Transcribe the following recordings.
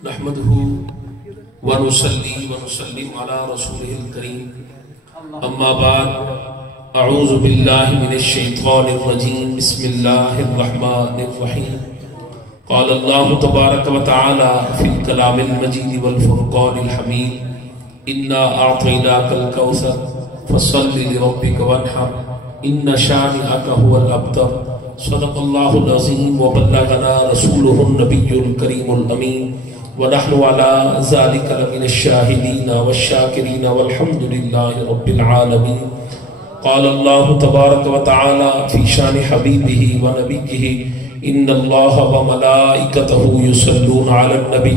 نحمده ونصلي ونسلم على رسوله الكريم اما بعد اعوذ بالله من الشيطان الرجيم بسم الله الرحمن الرحيم قال الله تبارك وتعالى في الكلام المجيد والفرقان الحميد إنا أعطيناك الكوثر فصل لربك وانحر إن شانئك هو الأبتر صدق الله العظيم وبلغنا رسوله النبي الكريم الأمين ونحن على ذلك لمن الشاهدين والشاكرين والحمد لله رب العالمين قال الله تبارك وتعالى في شان حبيبه ونبيه إن الله وملائكته يصلون على النبي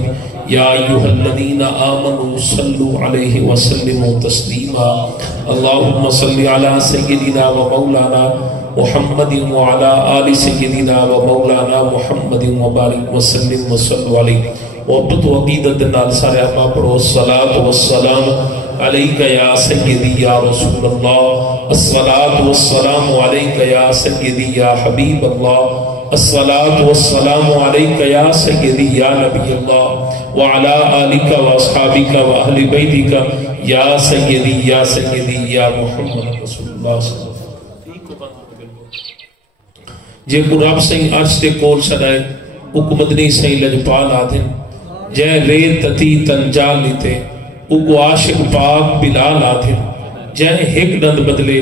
يا أيها الذين آمنوا صلوا عليه وسلموا تسليما اللهم صل على سيدنا ومولانا محمد وعلى آل سيدنا ومولانا محمد وبارك وسلم وصلوا عليه محبت و عقیدت نال سارے اپنا پڑھو الصلاۃ والسلام علیک یا سیدی یا رسول اللہ الصلاۃ والسلام علیک یا سیدی یا حبیب اللہ الصلاۃ والسلام علیک یا سیدی یا نبی اللہ وعلی آلک واصحابک واہل بیتک یا سیدی یا محمد رسول اللہ صلی اللہ علیہ وسلم جے کو رب سہی عرش تے کول چھڈائے حکمدنی سہی لجپال آدھن جے ریت تتی تنجال لیتے اگو عاشق پاک بلال آدھے جے ہک نند بدلے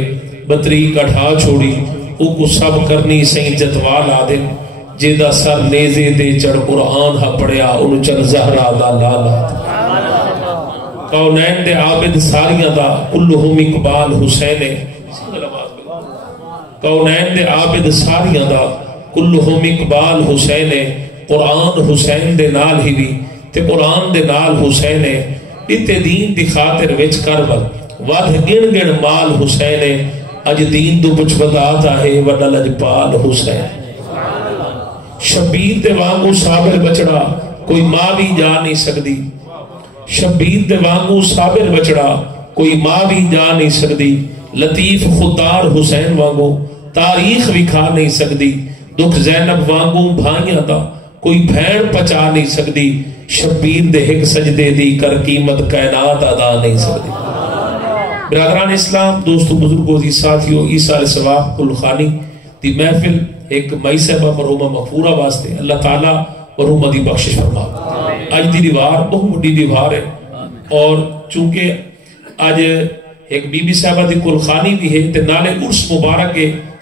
بطری کڑھا چھوڑی اگو سب کرنی سہیں جتوال آدھے جے دا سر نیزے دے چڑھ قرآن ہا پڑیا انو چل زہرہ دا لال آدھے کونین دے عابد ساریاں دا کلہم اقبال حسین کونین دے عابد ساریاں دا کلہم اقبال حسین قرآن حسین دے نال ہی بھی تے قرآن دے نال حسین اتے دین دی خاطر وچ کربل ود گن گن مال حسین اج دین دو پچھ بداتا ہے وڈا لجپال حسین شبیر دے وانگو سابر بچڑا کوئی ماں بھی جا نہیں سکتی شبیر دے وانگو سابر بچڑا کوئی ماں بھی جا نہیں سکتی لطیف خوددار حسین وانگو تاریخ بھی کھا نہیں سکتی دکھ زینب وانگو بھائیاں دا کوئی بھین پچا نہیں سکتی شبیر دے ہک سجدے دی کر قیمت کائنات ادا نہیں سکتی برادران اسلام دوستو بزرگوں دی ساتھیوں عیسیٰ علیہ السلام کل خانی دی محفل ایک مئی صاحبہ مرحومہ مغفورہ واسطے اللہ تعالیٰ مرحومہ دی بخشش فرما آج دی دیوار بہت بڑی دیوار ہے اور چونکہ آج ایک بی بی صاحبہ دی کل خانی بھی ہے تے نالے عرس مبارک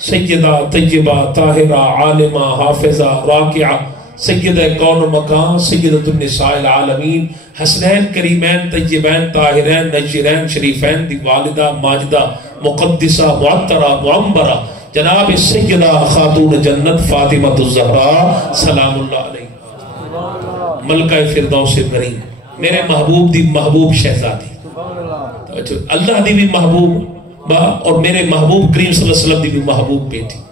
سیدہ طیبہ طاہرہ عالمہ حافظہ راکعہ سیدہ کون مکان سیدۃ النساء العالمین حسنین کریمین طیبین طاہرین نجرین شریفین دی والدہ ماجدہ مقدسہ معطرہ معمبرہ جناب سیدہ خاتون جنت فاطمہ الزہرا سلام اللہ علیہ ملکہ فردوس کریم میرے محبوب دی محبوب شہزادی اللہ دی بھی محبوب با اور میرے محبوب کریم صلی اللہ علیہ وسلم دی بھی محبوب بیٹی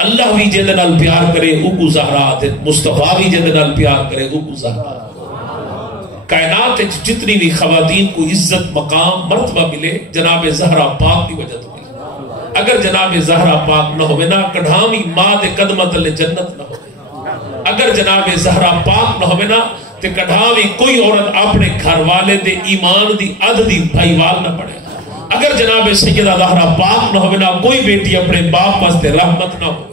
اللہ بھی جے نال پیار کرے او زہرا دے مصطفیٰ بھی جے نال پیار کرے او زہرا کائنات جتنی بھی خواتین کو عزت مقام مرتبہ ملے جناب زہرا پاک کی وجہ تو اگر جناب زہرا پاک نہ ہوئے نا کڑھامی ماں دے قدمت لے جنت نہ ہوئے اگر جناب زہرا پاک نہ ہوئے نا تے کڑھامی کوئی عورت اپنے گھر والے دے ایمان دی عدد دی بھائیوال نہ پڑے اگر جناب سیدہ زہرا پاک نہ ہوئے نا کوئی بیٹی اپنے باپ واسطے رحمت نہ ہوئے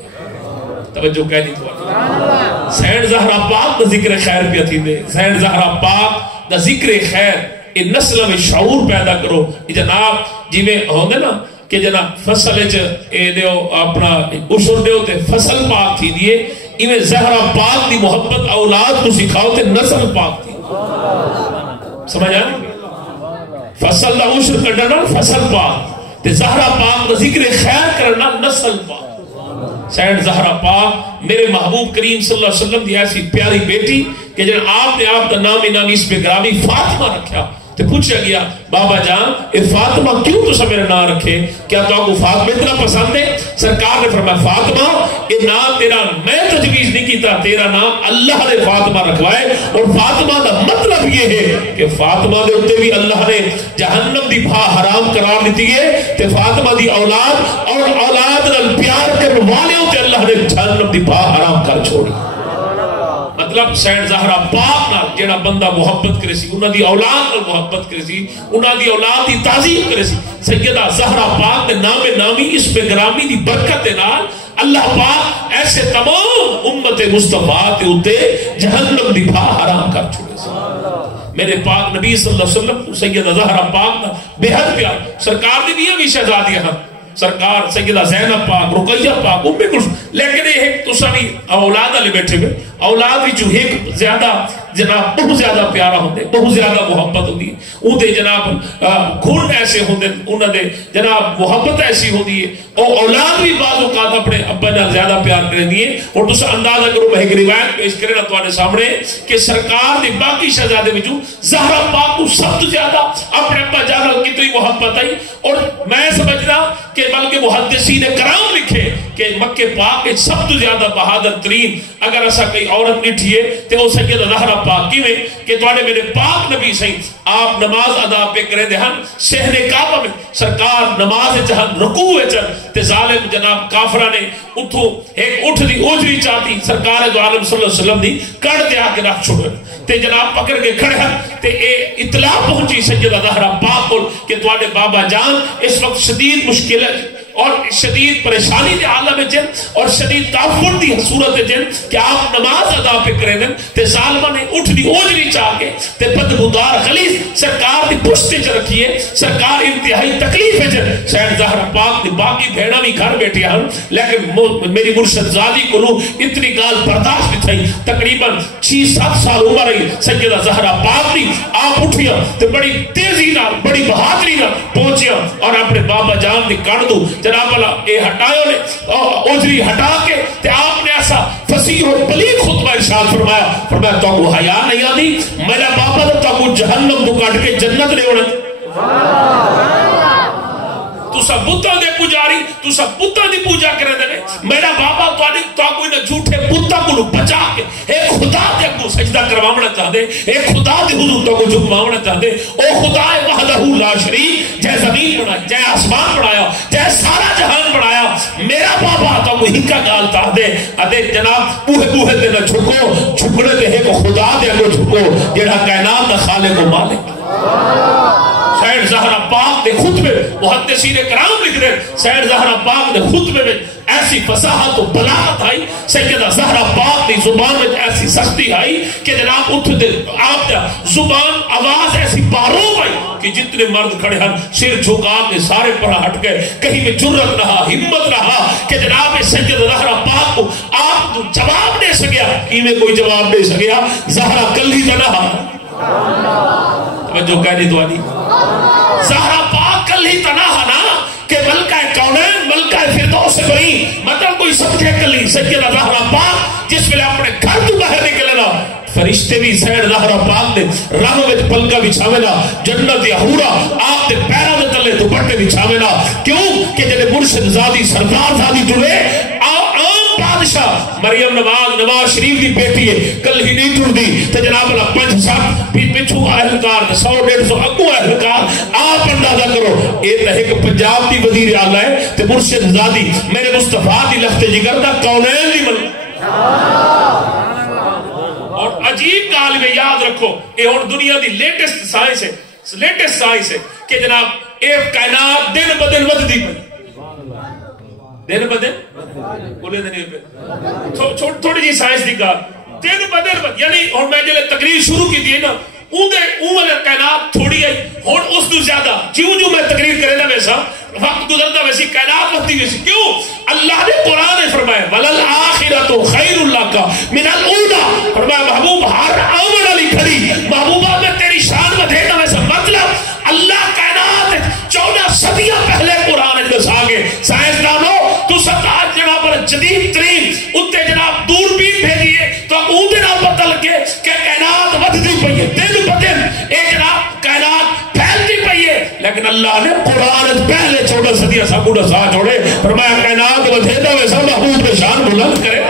توجہ کہنی تو سید زہرا پاک دا ذکر خیر پہ تھی دے سید زہرا پاک دا ذکر خیر یہ نسل میں شعور پیدا کرو جناب جی میں ہوندے نا کہ جناب فصل دیو اپنا اشر دیو تے فصل پاک تھی دیئے انہیں زہرا پاک دی محبت اولاد کو سکھاؤ تے نسل پاک تھی سمجھ آئے فصل دا اشر کرنا فصل پاک تے زہرا پاک دا ذکر خیر کرنا نسل پاک سید زہرا پاک میرے محبوب کریم صلی اللہ علیہ وسلم دی ایسی پیاری بیٹی کہ جن آپ نے آپ دا نام نامیس پہ گرامی فاطمہ رکھا تو پوچھا گیا بابا جان اے فاطمہ کیوں تو سب میرا نام رکھے کیا تو آپ کو فاطمہ اتنا پسند ہے سرکار نے فرمایا فاطمہ یہ نام تیرا میں تجویز نہیں کیتا تیرا نام اللہ نے فاطمہ رکھوائے اور فاطمہ دا مطلب یہ ہے کہ فاطمہ دے اتے بھی اللہ نے جہنم دی بھا حرام قرار دیتی ہے تے فاطمہ دی اولاد اور اولاد نال پیار کرنے والے ہوتے اللہ نے جہنم دی بھا حرام کر چھوڑی مطلب سید زہرا پاک نال جڑا بندہ محبت کرے سی انہاں دی اولاد نال محبت کرے سی انہاں دی اولاد دی تعظیم کرے سی سیدہ زہرا پاک دے نام نامی اس پہ گرامی دی برکت دے نال اللہ پاک ایسے تمام امت مصطفیٰ تے اتے جہنم دی بھا حرام کر چھوڑے سی میرے پاک نبی صلی اللہ علیہ وسلم سیدہ زہرا پاک نہ بے حد پیار سرکار دی بھی شہزادیاں ہیں سرکار سیدہ زینب پاک رقیہ پاک ام کلثوم لیکن ایک تسانی اولاد والے بیٹھے ہوئے اولاد بھی جو ایک زیادہ جناب بہت زیادہ پیارا ہوندے بہت زیادہ محبت ہوندی ہے اون دے جناب گھن ایسے ہوندے انہاں دے جناب محبت ایسی ہوندی ہے اور اولاد بھی بعض اوقات اپنے ابا نال زیادہ پیار کرندی ہے اور تسا اندازہ کرو میں ایک روایت پیش کرے نا تواڈے سامنے کہ سرکار دے باقی شہزادے وچوں زہرا پاک کو سب تو زیادہ اپنے ابا جان نال کتنی محبت آئی اور میں سمجھدا کہ بلکہ محدثین کرام لکھے کہ مکہ پاک کے سب تو زیادہ بہادر ترین اگر ایسا کوئی عورت نٹھیے تو وہ سیدہ زہرا پاک کی میں کہ تواڈے میرے پاک نبی صحیح آپ نماز ادا پہ کرے دے ہن صحن کعبہ میں سرکار نماز جہن رکوع وچن تے ظالم جناب کافرہ نے اتھو ایک اٹھ دی اوجری چاہتی سرکار دو عالم صلی اللہ علیہ وسلم دی کڑ دے آ کے رکھ چھوڑے تے جناب پکڑ کے کھڑے ہیں تے اے اطلاع پہنچی سیدہ زہرا پاک کو کہ تواڈے بابا جان اس وقت شدید مشکل ہے اور شدید پریشانی دے عالم جن اور شدید تعفن دی صورت جن کہ آپ نماز ادا پہ کریں دن تے ظالمہ نے اٹھ دی اوجری چاہ کے تے بدبودار غلیظ سرکار دی پشتے چ رکھیے سرکار انتہائی تکلیف ہے جن سید زہرا پاک دی باقی بھیڑا بھی گھر بیٹھے ہیں لیکن میری مرشد زادی کو لو اتنی گال برداشت نہیں تھی تقریباً 6-7 سال عمر رہی سیدہ زہرا پاک دی آپ اٹھیا تے بڑی تیزی نال بڑی بہادری نال پہنچیا اور اپنے بابا جان دی کڑ دو جناب اللہ اے ہٹایو نے اوجری ہٹا کے تے آپ نے ایسا فصیح اور بلیغ خطبہ ارشاد فرمایا تو کو حیا نہیں آتی میرا بابا تو کو جہنم تو کٹ کے جنت لے اوڑن تو سب بتاں دے پجاری تو سب بتاں دی پوجا کرے دے میرا بابا تو کوئی نہ جھوٹے بتاں کو بچا کے ایک خدا دے کو سجدہ کرواونا چاہدے ایک خدا دے حضور تو کو جھکواونا چاہدے او خدا وحدہ لا شریک جے زمین بنایا جے آسمان بنایا جے سارا جہان بنایا میرا بابا تو کو ہکا گال چاہدے ادے جناب بوہے تے نہ جھکو جھکنے تے ایک خدا دے کو جھکو جیڑا کائنات دا خالق و مالک سید زہرا پاک دے خطبے محدثین کرام لکھ رہے سید زہرا پاک دے خطبے میں ایسی فصاحت و بلاغت آئی سیدہ زہرا پاک دی زبان میں ایسی سختی آئی کہ جناب اٹھ دے آپ دا زبان آواز ایسی باروب آئی کہ جتنے مرد کھڑے ہیں سر جھکا کے سارے پر ہٹ گئے کہیں میں جرت رہا ہمت رہا کہ جناب سیدہ زہرا پاک کو آپ جواب دے سکیا کہ میں کوئی جواب دے سکیا زہرا کلی تنہا توجہ کہنی دوانی زہرا پاک کل ہی تنہا نا کہ ملکہ کونین ملکہ فردوس کوئی مطلب کوئی سمجھے کلی سیدہ زہرا پاک جس میں اپنے گھر تو باہر نکلنا فرشتے بھی سید زہرا پاک دے راہوں میں پلکا بچھاوینا جنت یا حورا آپ دے پیرا میں تلے دوپٹے بچھاوینا کیوں کہ جنہیں مرشد زادی سردار زادی ٹرے عام بادشاہ مریم نواز شریف دی بیٹی ہے کل ہی نہیں ٹر دی تو جناب اللہ 5-7 پچھو اہلکار 100-150 اگو اہلکار آپ اندازہ کرو یہ تو ایک پنجاب دی وزیر اعلیٰ ہے تو مرشد زادی میرے مصطفیٰ دی لخت جگر دا کونین دی ملک اور عجیب گال میں یاد رکھو یہ اور دنیا دی لیٹسٹ سائنس ہے کہ جناب ایک کائنات دن بدن ود دی دن بدن بولے دن تھوڑی جی سائنس دی گال دن بدن یعنی اور میں جلے تقریر شروع کی دی نا اون کائنات تھوڑی ہے اور اس تو زیادہ جو میں تقریر کرے نا ویسا وقت گزرتا ویسی کائنات وقتی ویسی کیوں اللہ نے قرآن نے فرمایا وَلَلْآخِرَةُ خَيْرُ لَكَ مِنَ الْأُولَى فرمایا محبوب ہر آمن علی کھڑی محبوبہ میں تیری شان میں دیکھنا ویسا مطلب اللہ کائنات 14 صدیاں پہلے قرآن نے دس آگے سائنسدانوں تو سب آج جناب پر جدید ترین اتنے جناب دوربین بھیجیے تو اون جناب پتہ لگے کہ کائنات ودھتی پئی ہے دن بدن ایک جناب کائنات پھیلتی پئی ہے لیکن اللہ نے قرآن پہلے 14 صدیاں سب کو سا چھوڑے فرمایا کائنات ودھے تو ویسا محبوب کے شان بلند کرے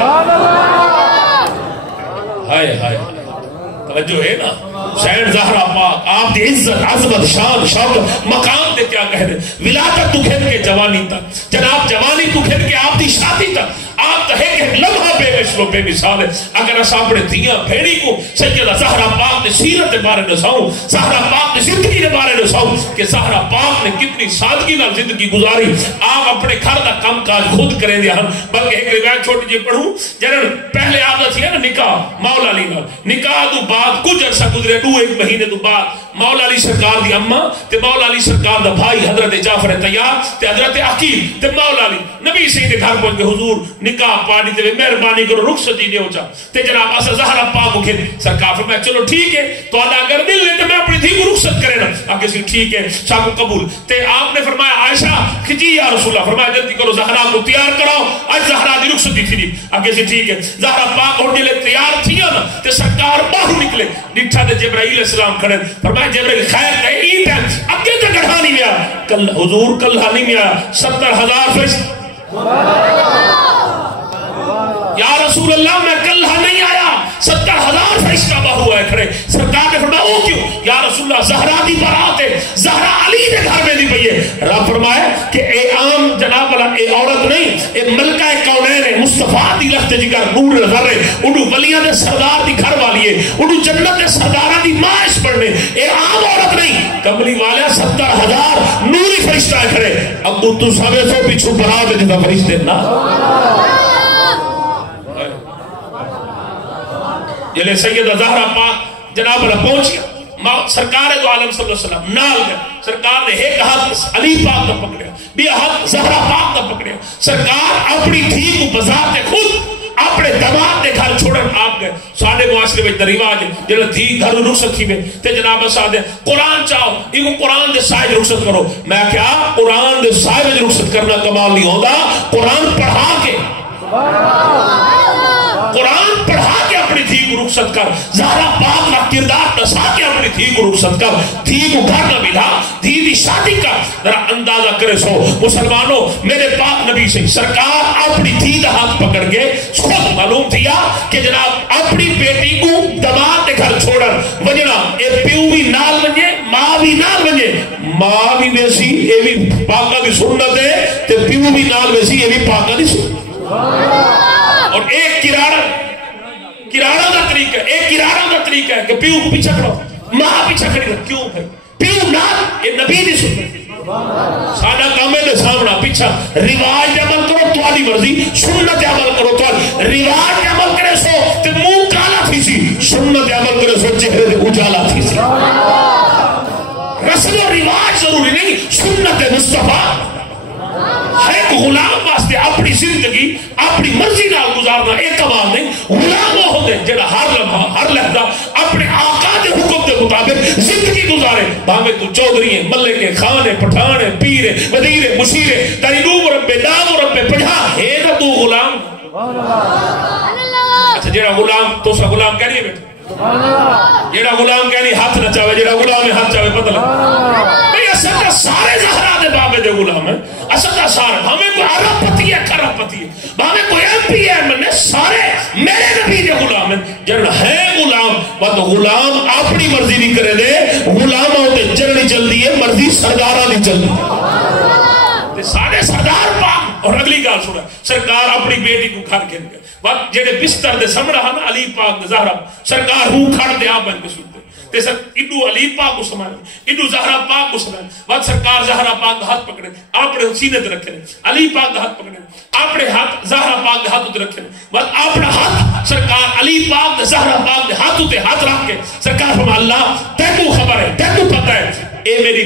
ہائے ہائے توجہ ہے نا سید زہرا پاک آپ دی عزت عظمت شان شوکت مقام دے کیا کہہ دے ولادت تو کھیل کے جوانی تک جناب جوانی تو کھیل کے آپ دی شادی تک پاک کا ایک لمحہ بے مثل و بے مثال ہے. اگر اسا اپنے دیاں بھیڑی کو سیدہ زہرا پاک کی سیرت کے بارے میں ساؤں, زہرا پاک کی زندگی کے بارے میں ساؤں کہ زہرا پاک نے کتنی سادگی نال زندگی گزاری. آپ اپنے گھر کا کام کاج خود کریں دیا ہم. بلکہ ایک روایت چھوٹی جی پڑھوں جنہوں پہلے عادت تھی نا نکاح مولا علی نال, نکاح تو بعد کچھ عرصہ گزرے 2-1 مہینے تو بعد مولا علی سرکار دی اماں تے مولا علی سرکار دا بھائی حضرت جعفر طیار تے حضرت عقیل تے مولا علی نبی سید دے گھر پہنچ کے حضور نکاح پانی تے مہربانی کرو رخصتی دیو چا تے جناب اسا زہرا پاک کو کھل سرکار فرمایا چلو ٹھیک ہے تو اگر دل لے تے میں اپنی دھی کو رخصت کرے نا. آگے سے ٹھیک ہے شاہ کو قبول. تے آپ نے فرمایا عائشہ کھجی یا رسول اللہ, فرمایا جلدی کرو زہرا کو تیار کراؤ آج زہرا دی رخصتی تھی. آگے سے ٹھیک ہے زہرا پاک ہونے لے تیار تھی نا تے سرکار باہر نکلے ڈٹھا تے جبرائیل علیہ السلام کھڑے. فرمایا جبرائیل خیر ہے عید ہے اگے تو گڑھا نہیں میا کل حضور کل نہیں میا 70,000 فرشتے. یا رسول اللہ میں کل نہیں آیا 70,000 فرشتہ باہر ہوا ہے کھڑے. سرکار نے فرمایا او کیوں؟ یا رسول اللہ زہرا دی برات ہے, زہرا علی دے گھر میں نہیں پئی ہے. رب فرمایا کہ اے عام جناب والا اے عورت نہیں, اے ملکہ کونین ہے, مصطفیٰ دی لخت جگر نور نظر ہے, انہوں ولیاں دے سردار دی گھر والی ہے, انہوں جنت دے سرداراں دی ماش پڑھنے. اے عام عورت نہیں, کملی والے 70,000 نوری فرشتہ کھڑے. اب تو سوے سو پیچھو برات ہے جدا فرشتے نا جلے سیدہ زہرا پاک جناب اللہ پہنچ گیا. سرکار دو عالم صلی اللہ علیہ وسلم نال گئے. سرکار نے ایک ہاتھ علی پاک کا پکڑیا, بھی ہاتھ زہرا پاک کا پکڑیا. سرکار اپنی دھی کو بذات خود اپنے دماغ کے گھر چھوڑن آپ گئے. ساڈے معاشرے میں رواج ہے جڑا دھی گھر رخصت تھی میں تے جناب اساں دے قرآن چاہو ایک قرآن دے سائے رخصت کرو. میں کیا قرآن دے سائے رخصت کرنا کمال نہیں ہوندا, قرآن پڑھا کے قرآن پڑھا کے اپنی دھی کو رخصت کر, زہرا پاک کا کردار دسا کے اپنی دھی کو رخصت کر, دھی کو گھر نہ ملا, دھی دی شادی کر. ذرا اندازہ کرے سو مسلمانوں میرے پاک نبی سے سرکار اپنی دھی دا ہاتھ پکڑ کے خود معلوم تھیا کہ جناب اپنی بیٹی کو دماغ کے گھر چھوڑن وجنا اے پیو بھی نال ونجے ماں بھی نال ونجے, ماں بھی ویسی اے بھی پاکا دی سنت ہے تے پیو بھی نال ویسی اے بھی پاکا دی سنت. اور ایک کراڑا دا طریقہ ہے, ایک کراڑا دا طریقہ ہے کہ پیو کو پیچھا کرو ماں پیچھا کری. کیوں بھائی پیو نال یہ نبی دی سنت ساڈا کام ہے سامنا پیچھا. رواج دے عمل کرو تہاڈی مرضی, سنت دے عمل کرو تہاڈی. رواج دے عمل کرے سو تے منہ کالا تھی سی, سنت دے عمل کرے سو چہرے تے اجالا تھی سی. رسم و رواج ضروری نہیں, سنت مصطفیٰ ایک غلام واسطے اپنی زندگی اپنی مرضی نال گزارنا ایک کمال نہیں. غلام وہ ہوتے جڑا ہر لمحہ ہر لحظہ اپنے آقا کے حکم کے مطابق زندگی گزارے. بھاوے تو چودھری ہیں, ملک ہیں, خان ہیں, پٹھان ہیں, پیر ہیں, وزیر ہیں, مشیر ہیں, تیری نوم رب نام رب 50 ہے نا تو غلام. اچھا جڑا غلام تو سا غلام کہہ رہی ہے بیٹا, جڑا غلام کہہ رہی ہاتھ نہ چاہے, جڑا غلام ہے ہاتھ چاہے پتہ لگا بھئی اصل سارے زہرا دے بابے دے غلام ہیں. اصل کا سارا ہمیں کوئی عرب پتی ہے کرب پتی ہے, ہمیں کوئی ایم پی ہے میں سارے میرے نبی دے غلام ہیں. جن ہے غلام وہ تو غلام اپنی مرضی نہیں کرے دے, غلام ہوتے چلنی چلتی ہے مرضی سردارہ نہیں چلتی. سارے سردار پاک. اور اگلی گال سنا, سرکار اپنی بیٹی کو گھر گھر گئے وقت جڑے بستر دے سمرا نا علی پاک زہرا سرکار ہوں کھڑ دے آپ بن کے سنتے تے سر ادو علی پاک کو سمائے ادو زہرا پاک کو سمائے. وقت سرکار زہرا پاک ہاتھ پکڑے اپنے سینے تے رکھے, علی پاک ہاتھ پکڑے اپنے ہاتھ زہرا پاک ہاتھ تے رکھے. وقت اپنا ہاتھ سرکار علی پاک زہرا پاک ہاتھ تے ہاتھ رکھ کے سرکار فرمایا اللہ تینوں خبر ہے, تینوں پتہ ہے اے میری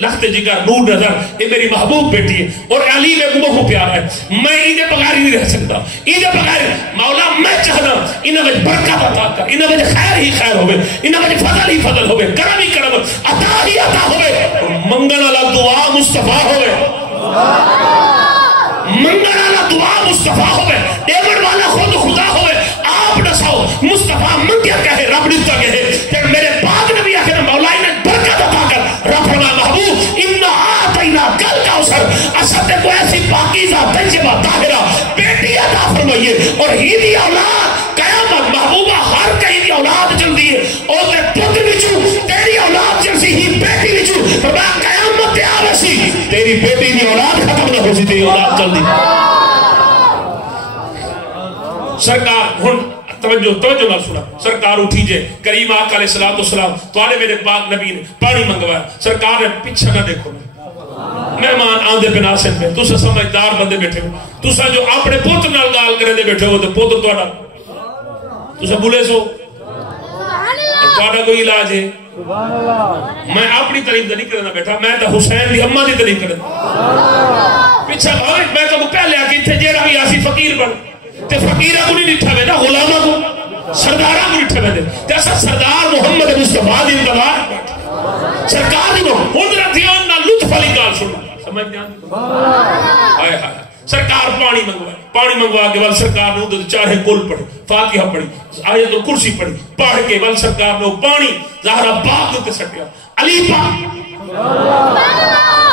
لخت جگر نور نظر, اے میری محبوب بیٹی ہے اور علی میں بہت پیار ہے, میں انہیں بغیر نہیں رہ سکتا, انہیں بغیر مولا میں چاہتا انہیں وجہ برکت عطا کر, انہیں وجہ خیر ہی خیر ہوئے, انہیں وجہ فضل ہی فضل ہوئے, کرم ہی کرم, عطا ہی عطا ہوئے. منگن والا دعا مصطفیٰ ہوئے, منگن والا دعا مصطفیٰ ہوئے, دیوڑ والا خود خدا ہوئے. آپ نساؤ مصطفیٰ منگیا کہے رب نتا کہے کہ میرے پاک نبی آخر مولا انہیں برکت عطا کر. رب فرما محبوب انا آتینا کل کا اسر اسد کو ایسی پاکیزہ تجربہ طاہرہ بیٹی عطا فرمائیے اور ہی دی اولاد قیامت محبوبہ ہر کہیں دی اولاد جلدی ہے اور تے پتر بچو تیری اولاد جلسی ہی بیٹی بچو فرما قیامت تے آویسی تیری بیٹی دی اولاد ختم نہ ہو سی, تیری اولاد جلدی. سرکار ہن توجہ نال سنا سرکار اٹھی جے کریم آقا علیہ الصلوۃ والسلام تواڈے میرے پاک نبی نے پانی منگوایا سرکار نے پیچھے نہ دیکھو مہمان آندے بنا سن پہ تسا سمجھدار بندے بیٹھے ہو تسا جو اپنے پوت نال گال کرے دے بیٹھے ہو تے پوت تواڈا تسا بھولے سو تواڈا کوئی علاج ہے میں اپنی تعریف نہیں کرنا بیٹھا میں تو حسین دی اماں دی تعریف کرنا پیچھے بھائی میں تو پہلے آ کے اتنے جیڑا بھی آسی فقیر بن تے فقیرہ کو نہیں ڈٹھا وے نا غلامہ کو سردارہ کو ڈٹھا وے تے اسا سردار محمد مصطفیٰ دی انتظار سرکار دی حضرت دیان نہ لطف علی گال سن سمجھ نہیں آئی ہائے سرکار پانی منگوا کے ول سرکار نے چاہے کل پڑھی فاتحہ پڑھی آیت الکرسی پڑھی پڑھ کے ول سرکار نے پانی زہرا پاک تے سٹیا علی پاک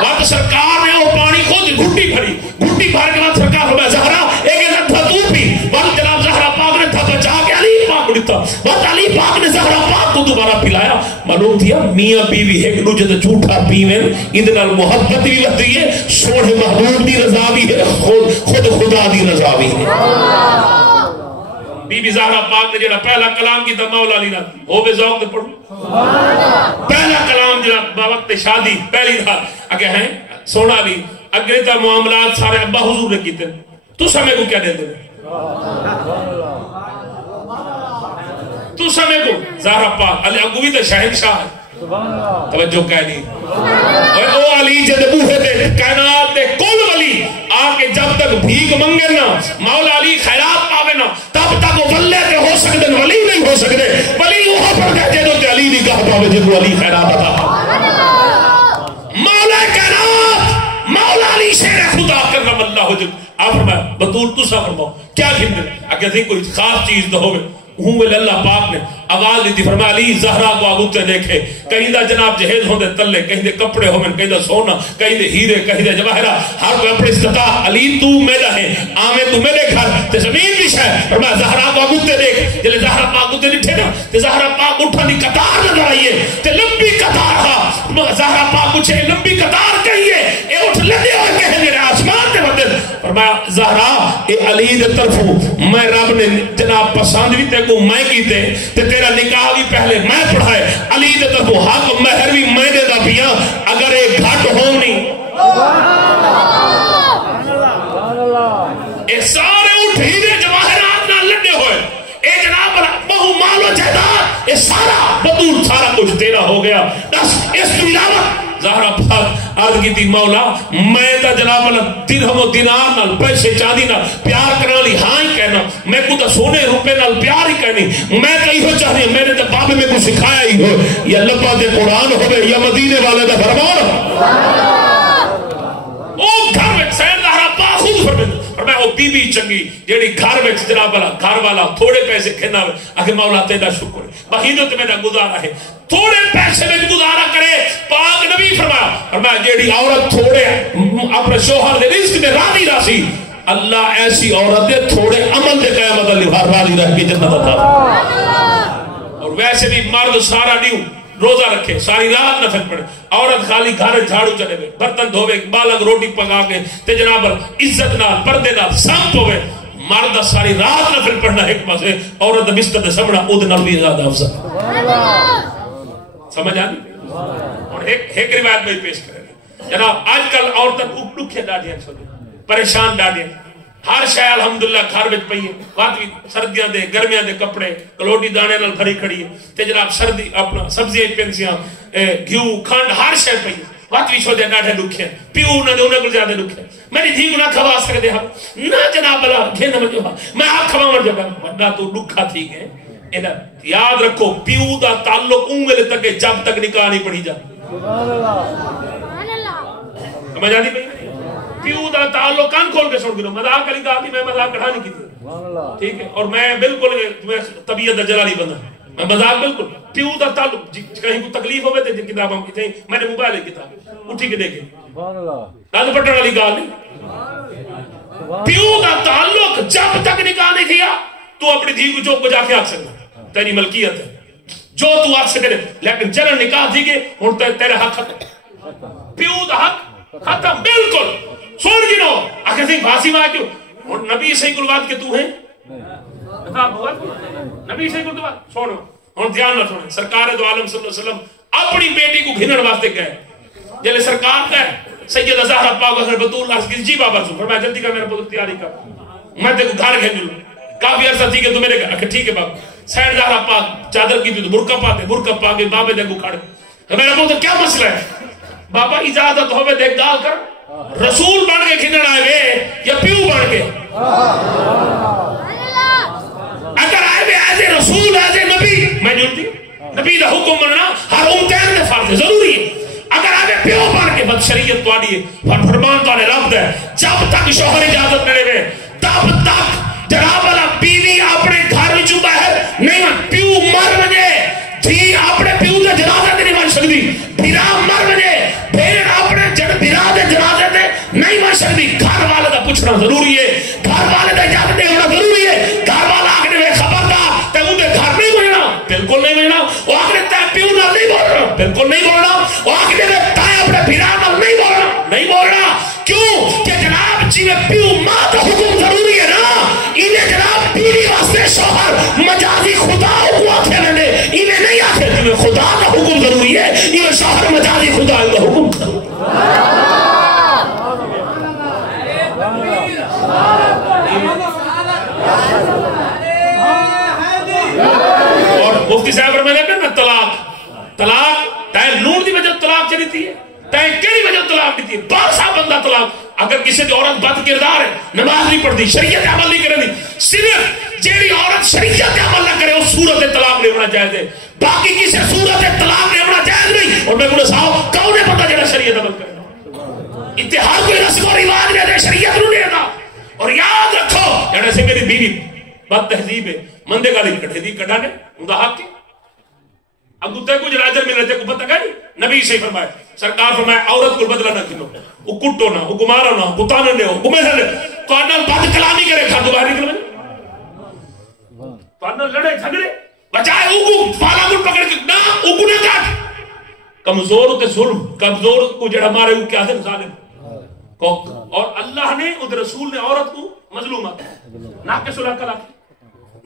وقت سرکار نے وہ پانی خود گھٹی بھری گھٹی بھر کے بعد سرکار فرمایا زہرا ایک دفعہ تو پی وقت جناب زہرا پاک نے تھا بچا کے علی پاک کو دیتا وقت علی پاک نے زہرا پاک کو دوبارہ پلایا معلوم تھیا میاں بیوی ایک دوجے تے جھوٹا پیویں ایں نال محبت بھی ودی ہے سونے محبوب دی رضا بھی ہے خود خدا دی رضا بھی ہے بی بی زہرا پاک نے جڑا پہلا کلام کیتا مولا علی نال او بے ذوق تے پڑھو پہلا کلام جڑا وقت شادی پہلی رات اگے ہیں سونا علی اگے تا معاملات سارے ابا حضور نے کیتے تو سمے کو کیا دے دے تو سمے کو زہرا پاک علی اگوی تے شہنشاہ ہے توجہ کہہ نہیں او علی جے بوہے تے کائنات دے کل ولی آ کے جب تک بھیک منگے نا مولا علی خیرات پاوے نا تب تک وہ ولے تے ہو سکدے ولی نہیں ہو سکدے ولی وہ پر گئے جے تے علی دی کہا پاوے جے علی خیرات عطا مولا کائنات مولا علی شیر خدا کرم اللہ وجل آپ فرمایا بطول تو سا فرماؤ کیا گھندے اگر تھی کوئی خاص چیز نہ ہوگے ہوں اللہ پاک نے آواز دی تھی فرمایا علی زہرا کو آگوتے دیکھے کہیں دا جناب جہیز ہوندے تلے کہیں دے کپڑے ہومن کہیں دا سونا کہیں دے ہیرے کہیں دے جواہرہ ہر کوئی اپنے استطاع علی تو میرا ہے آمیں تو میرے گھر تے زمین بھی شاہ فرمایا زہرا کو آگوتے دیکھ جلے زہرا پاک آگوتے نٹھے نا تے زہرا پاک اٹھا دی قطار نظر آئیے تے لمبی قطار ہاں زہرا پاک اچھے لمبی قطار کہیے اے اٹھ لدے ہوئے کہیں میرے آسمان تے بدل فرمایا زہرا اے علی دے طرفوں میں رب نے جناب پسند بھی تے کو میں کیتے تے تیرا نکاح بھی پہلے میں پڑھائے علی دے طرف حق مہر بھی میں دے دا پیا اگر ایک گھٹ ہونی اے سارے اٹھی دے جواہرات نہ لڑے ہوئے اے جناب بہو مال و جائیداد اے سارا بدول سارا کچھ تیرا ہو گیا بس اس کی علاوہ زہرا پاک عرض کی تھی مولا میں تا جناب درہم و دینار نال پیسے چاندی نال پیار کرنا لی ہاں ہی کہنا میں کو تا سونے روپے نال پیار ہی کہنی میں کہی ہو چاہنی میرے تا بابے میں کو سکھایا ہی ہو یا لبا دے قرآن ہوئے یا مدینے والے دا فرمان او گھر میں سید زہرا پاک خود فرمائے اور میں وہ بی بی چنگی جیڑی گھر میں جناب گھر والا تھوڑے پیسے کھنا ہوئے آگے مولا تیرا شکر ہے بہینوں تے میرا گزارا ہے تھوڑے پیسے میں گزارا کرے پاک نبی فرمایا جیڑی عورت تھوڑے اپنے شوہر دے رزق دے راضی راسی اللہ ایسی عورت دے تھوڑے عمل دے قیامت اللہ راضی رہ کے جنت عطا اور ویسے بھی مرد سارا نہیں روزہ رکھے ساری رات نفل پڑھے عورت خالی گھر جھاڑو چلے ہوئے برتن دھوے بالنگ روٹی پکا کے تے جناب عزت نال پردے نال سمت ہوئے مرد ساری رات نفل پڑھنا ایک پاسے عورت بستر تے سمنا اود نال بھی زیادہ افضل سمجھ آنی اور ایک روایت میں پیش کرے جناب آج کل عورتن دکھے ڈاڈیاں پریشان ڈاڈیاں ہر شے الحمدللہ گھر وچ پئی ہے بات بھی سردیاں دے گرمیاں دے کپڑے کلوٹی دانے نال بھری کھڑی ہے تے جناب سردی اپنا سبزیاں پنسیاں گھیو کھنڈ ہر شے پئی ہے بات بھی چھوڑے ڈاڈے دکھے پیو نہ دے انہاں کو زیادہ دکھے میری دھی کو نہ کھوا سکدے ہاں نہ جناب اللہ گھن وجو میں آپ کھواں ور جگہ بڑا تو دکھا تھی گئے اینا یاد رکھو پیو دا تعلق اونگل تک جب تک نکاح نہیں پڑھی جا سبحان اللہ سمجھ آتی بھئی پیو دا تعلق کان کھول کے سن گرو مذاق علی کہا تھی میں مذاق کڑھا نہیں کی تھی ٹھیک ہے اور میں بالکل طبیعت دا جلالی بندہ میں مذاق بالکل پیو دا تعلق کہیں کو تکلیف ہوئے تھے کتاب ہم کتیں میں نے موبائل ہے کتاب اٹھی کے دیکھیں لال پٹن علی کہا نہیں پیو دا تعلق جب تک نکاح نہیں کیا تو اپنی دھی کو چوک کو جا کے آگ سکتا تیری ملکیت ہے جو تو آگ سکتے لیکن جنر نکاح تھی کہ تیرے حق ختم پیو دا حق ختم بالکل سن گنو آخر سے پھانسی میں کیوں اور نبی صحیح کلوات کے تو ہیں نبی سے گردوار سنو ہوں دھیان نہ سنیں سرکار دو عالم صلی اللہ علیہ وسلم اپنی بیٹی کو گھنن واسطے گئے جلے سرکار کا سید زہرا پاک حضرت بطول عرض کی جی بابا سو فرمایا جلدی کر میرا پتر تیاری کر میں تے کو گھر بھیجوں کافی عرصہ تھی کہ تو میرے گھر ٹھیک ہے بابا سید زہرا پاک چادر کی تو برقع پاتے برقع پا کے بابے دے کو کھڑے میرا پتر کیا مسئلہ ہے بابا اجازت ہوے دیکھ گال کر رسول بن کے کھنن آئے گے یا پیو بن کے اگر آئے گے ایز اے رسول ایز اے نبی میں جڑتی نبی دا حکم مننا ہر امتحان دے فرض ضروری ہے اگر آگے پیو بن کے بد شریعت تو آڑی ہے فرمان تو آنے رب دے جب تک شوہر اجازت ملے گے تب تک جناب والا بیوی اپنے گھر میں چوبا ہے نہیں پیو مر بجے تھی اپنے پیو دے جنازے دے نہیں مر سکتی بھیرا مر بجے بھیر اپنے بھیرا دے جنازے دے نہیں مر سکتی گھر والے دا پوچھنا ضروری ہے گھر والے دا اجازت دے ہونا ضروری ہے گھر والا آگے میں خبر دا تے اندے گھر نہیں ملنا بالکل نہیں ملنا وہ آگے تے پیو نہ نہیں بولنا بالکل نہیں بولنا وہ آگے میں تے اپنے بھیرا نہ نہیں بولنا نہیں بولنا کیوں کہ جناب جی میں پیو ماں دا حکم ضروری ہے نا انہیں جناب بیوی واسطے شوہر مجازی خدا کو آتے میں انہیں نہیں آتے کہ خدا کا حکم ضروری ہے انہیں شوہر مجازی خدا کا حکم اور مفتی صاحب میں نے کہا طلاق تائیں نور دی وجہ طلاق چلی تھی ہے تائیں کیڑی وجہ طلاق دی تھی ہے بارسا بندہ طلاق اگر کسی دی عورت بد کردار ہے نماز نہیں پڑھتی شریعت عمل نہیں کرنی صرف جیڑی عورت شریعت عمل نہ کرے اس صورت طلاق نہیں ہونا جائز ہے باقی کسی صورت طلاق نہیں ہونا جائز نہیں اور میں بولے صاحب کون ہے پتہ جڑا شریعت عمل کرے اتحاد کوئی رسم و رواج نہیں دے شریعت نو نہیں دا اور یاد رکھو جڑے سے میری بیوی بد تہذیب ہے مندے گالی کٹھے دی کٹانے اوندا حق ہے اب تے کچھ راجر مل رہے کو پتہ گئی نبی سے فرمایا سرکار فرمایا عورت کو بدلہ نہ کھلو وہ کٹو نہ وہ گمارو نہ کتانے نہ ہو گمے نہ تو انال بد کلامی کرے کھا دوبارہ نکلے تو انال لڑے جھگڑے بچائے اوکو پالا گل پکڑ کے نہ اوکو نہ کاٹ کمزور تے ظلم کمزور کو جڑا مارے وہ کیا دے ظالم اور اللہ نے اس رسول نے عورت کو مظلومات ناقص العقل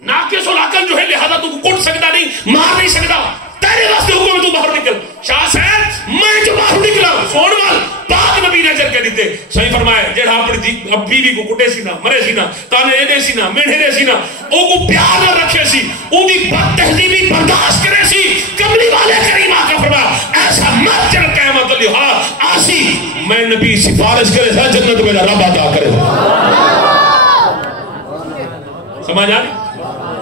ناقص العقل جو ہے لہذا تو کٹ سکتا نہیں مار نہیں سکتا تیرے واسطے حکم تو باہر نکل شاہ صاحب میں جو باہر نکلا سون وال پاک نبی نے چل کے دیتے صحیح فرمایا جڑا اپنی بیوی کو کٹے سی نہ مرے سی نہ تانے دے سی نہ میڑھے دے سی نہ او کو پیار نہ رکھے سی او دی بد تہذیبی برداشت کرے سی کملی والے کریم آقا فرمایا ایسا مت چل قیامت اللہ آسی میں نبی سفارش کرے تھا جنت میں رب عطا کرے سمجھ آ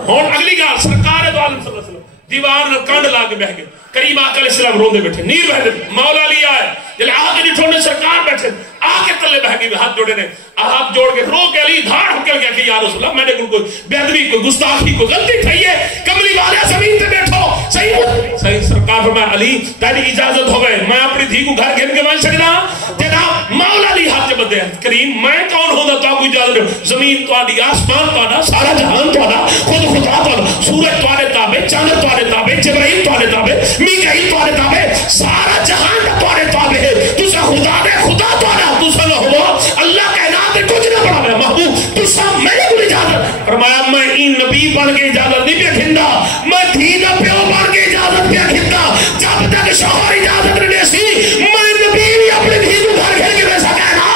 ہون اگلی گال سرکار دو عالم صلی اللہ علیہ وسلم دیوار نہ کنڈ لا کے بیٹھ گئے کریم آقا علیہ السلام روندے بیٹھے نیر بیٹھے مولا علی آئے جلے آگے نہیں ٹھوڑنے سرکار بیٹھے آگے تلے بہ گئے ہاتھ جوڑے نے ہاتھ جوڑ کے رو کے علی دھاڑ ہکل گیا کہ یا رسول اللہ میں نے کوئی بے کوئی گستاخی کوئی غلطی ٹھائی ہے کملی والے زمین پہ بیٹھو صحیح سرکار فرمایا علی تیری اجازت ہو گئے میں اپنی دھی کو گھر گھر کے مان سکتا جناب مولا علی ہاتھ سے بدے کریم میں کون ہوں تو کوئی اجازت نہیں زمین تواڈی آسمان تواڈا سارا جہان تواڈا خود خدا تواڈا سورج تواڈے تابع چاند تواڈے تابع جبرائیل تواڈے تابع میکائیل تواڈے تابع سارا جہان تواڈے تابع ہے تسا خدا دے خدا تواڈا تسا نہ ہو اللہ کائنات کچھ نہ بنا محبوب تسا میرے کو اجازت فرمایا میں این نبی بن کے اجازت نہیں پہ کھندا میں دھی نہ پیو بن کے اجازت پہ کھندا جب تک شوہر اجازت نہ دے سی میں نبی بھی اپنے دھی کو گھر گھر کے ویسا کہنا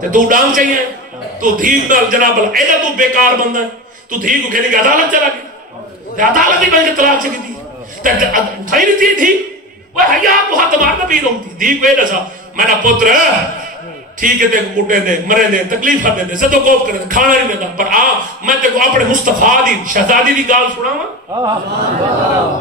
تے تو ڈانگ چاہیے تو دھی نال جناب ایدا تو بیکار بندہ ہے تو دھی کو کہنے کی عدالت چلا گیا عدالت ہی بن کے طلاق چلی تھی تھائی نہیں تھی دھی وہ حیا کو ہاتھ مارنا بھی روتی دھی کو یہ دسا میرا پتر ٹھیک ہے تے کو کٹے دے مرے دے تکلیف دے دے زدو کوپ کرے کھانا نہیں دیتا پر آ میں تے کو اپنے مصطفیٰ دی شہزادی دی گال سناواں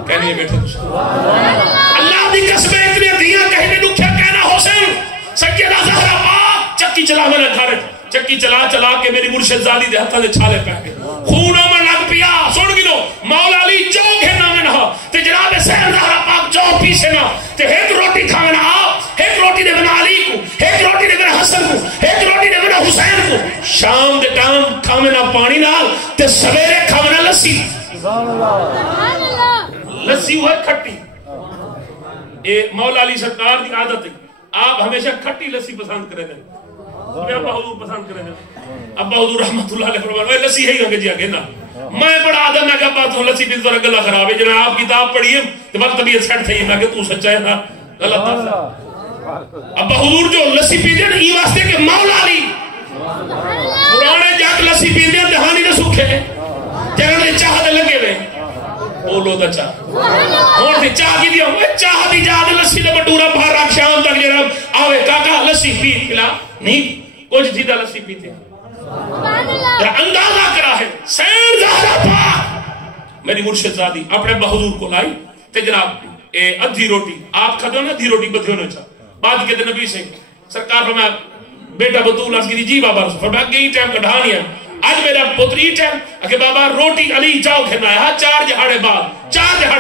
کہنے بیٹھے اللہ دی قسمیں اتنے دیاں کہنے نو کیا کہنا حسین سیدہ زہرا پاک چکی چلا میرے گھر چکی چلا چلا کے میری مرشد زادی دے ہتھاں دے چھالے پہ گئے خونوں میں لگ پیا سن گنو مولا علی جو کہنا میں نہ تے جناب سید زہرا پاک جو پیچھے نہ تے ایک روٹی کھانا نہ ایک روٹی دے بنا علی کو ایک روٹی دے بنا حسن کو ایک روٹی دے بنا حسین کو شام دے ٹائم کھاوے نہ پانی نال تے سویرے کھاوے نہ لسی سبحان اللہ لسی ہوئے کھٹی اے مولا علی سرکار دی عادت ہے آپ ہمیشہ کھٹی لسی پسند کرے دیں ابا حضور پسند کرے ابا حضور رحمت اللہ علیہ فرمایا لسی ہے ہی جی آگے نا میں بڑا آدم میں کہا تو لسی بھی تو گلا خراب ہے جناب آپ کتاب پڑھیے تو وقت طبیعت سیٹ تھی میں کہ تو سچا ہے نا غلط تھا ابا حضور جو لسی پیتے ہیں یہ واسطے کہ مولا علی پرانے جاگ لسی پیتے ہیں دہانی نہ سوکھے جگہ نے چاہ دے لگے ہوئے بولو دا چاہ اور تھی چاہ کی دیا چاہ دی جا دے لسی دے بٹورا باہر رکھ شام تک جناب آوے کاکا لسی پی کھلا نہیں کچھ جیدہ لسی پیتے ہیں اندازہ کرا ہے سید زہرا پاک میری مرشد زادی اپنے بحضور کو لائی تے جناب ادھی روٹی آپ کھدو نا ادھی روٹی بدھے ہونے چاہ بعد کے دن نبی سے سرکار فرمایا بیٹا بطول عرض کی جی بابا رسول فرمایا کہ یہ ٹائم کڑھانی ہے آج میرا پتری ٹائم کہ بابا روٹی علی چاو کھنا ہے 4 جہاڑے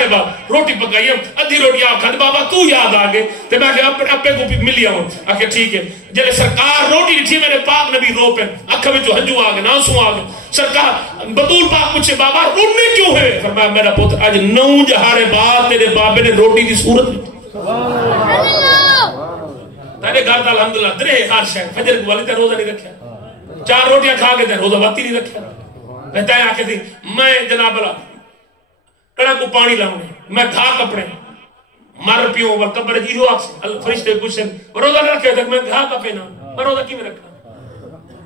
بعد روٹی پکائی ادھی روٹی آپ کھد بابا تو یاد آگے تے میں کہ اپنے کو ملیا ہوں کہ ٹھیک ہے جلے سرکار روٹی تھی میرے پاک نبی رو پہ اکھا میں جو ہنجو آگے ناسو آگے سرکار بطول پاک پوچھے بابا روٹنے کیوں ہے فرمایا میرا پتر آج 9 جہاڑے بعد تیرے بابے نے روٹی دی صورت تیرے گھر دا الحمدللہ درے ہر شاید فجر کو والی تے روزہ نہیں رکھیا 4 روٹیاں کھا کے تے روزہ باتی نہیں رکھیا کہتا ہے آکے تھی میں جناب اللہ کڑا کو پانی لاؤں میں کھا کپڑے مر پیوں وہ قبر جی ہو فرشتے پوچھیں روزہ نہ رکھے تک میں کھا کپے نا میں روزہ کی میں رکھا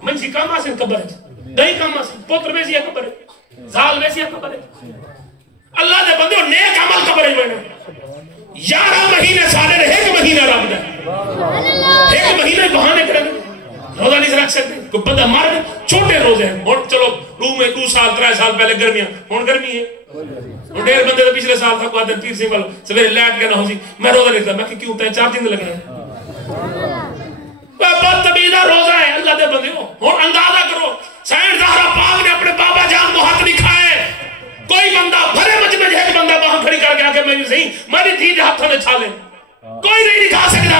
من سی کام آسن قبر ہے دہی کام آسن پوتر میں سی قبر ہے زال میں سی قبر ہے اللہ دے بندے نیک عمل قبر ہے 11 مہینے سارے رہے 1 مہینہ رب دے 1 مہینہ بہانے کریں روزہ نہیں رکھ سکتے کوئی بندہ مر گئے چھوٹے روزے ہیں اور چلو روح میں 2 سال 3 سال پہلے گرمیاں ہون گرمی ہے اور ڈیر بندے تو پچھلے سال تھا کو آدھے پیر سنگھ والا سویرے لیٹ کے نہ ہو سی میں روزہ نہیں تھا میں کہ کیوں تے 4 دن لگ رہے ہیں بہت طبیعہ روزہ ہے اللہ دے بندے ہو اور اندازہ کرو سید زہرا پاک نے اپنے بابا جان کو ہاتھ دکھائے کوئی بندہ بھرے مجمع میں ایک بندہ وہاں کھڑی کر کے آ کے میں صحیح میری دھی ہاتھوں نے چھالے کوئی نہیں دکھا سکتا